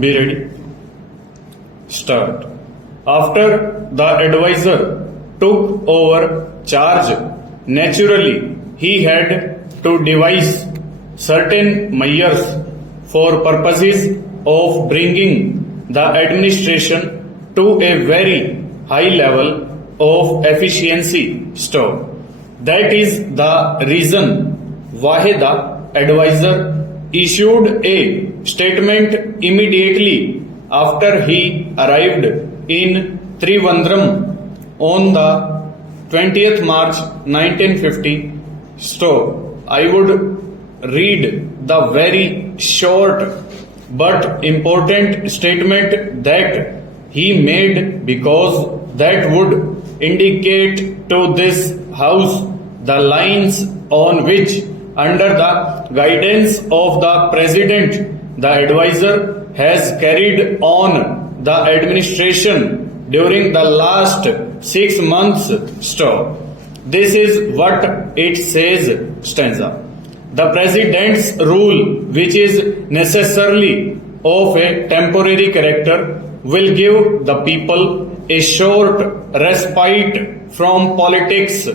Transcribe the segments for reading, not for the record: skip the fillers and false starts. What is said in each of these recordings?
Be ready. Start. After the advisor took over charge, naturally he had to devise certain measures for purposes of bringing the administration to a very high level of efficiency. Stop. That is the reason why the advisor issued a statement immediately after he arrived in Trivandrum on the 20th March 1950. So, I would read the very short but important statement that he made, because that would indicate to this House the lines on which, under the guidance of the President, the advisor has carried on the administration during the last 6 months. Stop. This is what it says, stanza. The President's rule, which is necessarily of a temporary character, will give the people a short respite from politics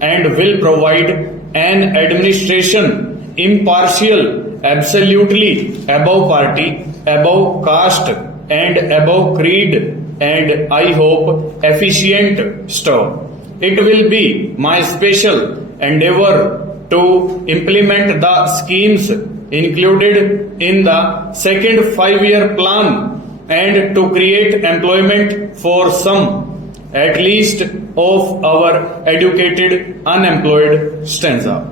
and will provide an administration impartial, absolutely above party, above caste and above creed, and I hope efficient. Stop. It will be my special endeavor to implement the schemes included in the second 5-year plan and to create employment for some, at least, of our educated unemployed. Stanza.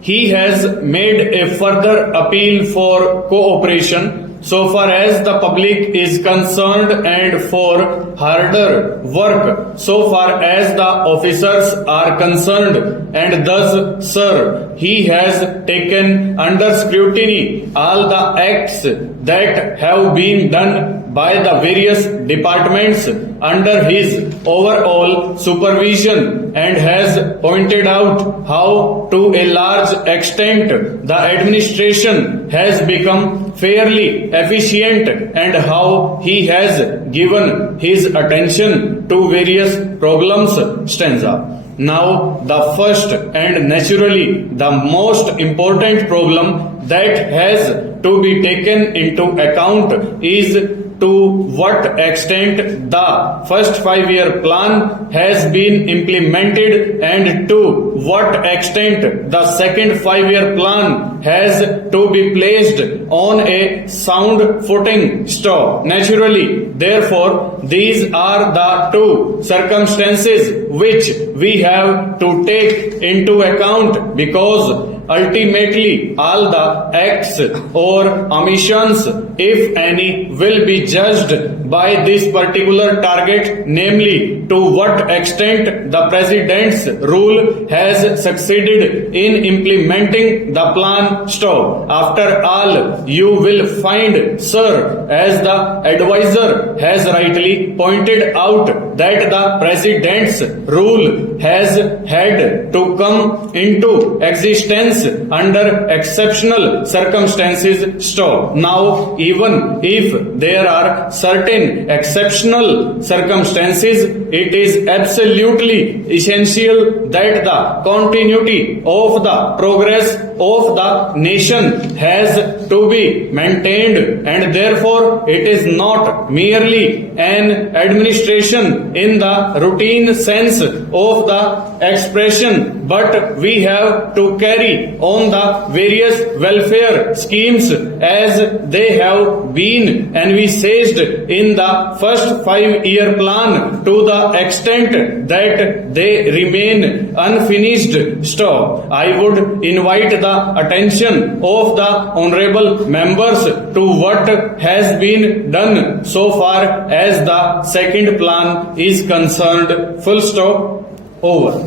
He has made a further appeal for cooperation so far as the public is concerned and for harder work so far as the officers are concerned, and thus, sir, he has taken under scrutiny all the acts that have been done by the various departments under his overall supervision and has pointed out how to a large extent the administration has become fairly efficient and how he has given his attention to various problems. Stanza. Now, the first and naturally the most important problem that has to be taken into account is to what extent the first 5-year plan has been implemented and to what extent the second 5-year plan has to be placed on a sound footing. Stop. Naturally, therefore, these are the two circumstances which we have to take into account, because ultimately all the acts or omissions, if any, will be judged by this particular target, namely to what extent the President's rule has succeeded in implementing the plan. Stop. After all, you will find, sir, as the advisor has rightly pointed out, that the President's rule has had to come into existence under exceptional circumstances. Stop. Now, even if there are certain exceptional circumstances, it is absolutely essential that the continuity of the progress of the nation has to be maintained, and therefore it is not merely an administration in the routine sense of the expression, but we have to carry on the various welfare schemes as they have been envisaged in the first 5-year plan to the extent that they remain unfinished. Stop. I would invite the attention of the honorable members to what has been done so far as the second plan is concerned. Full stop. Over.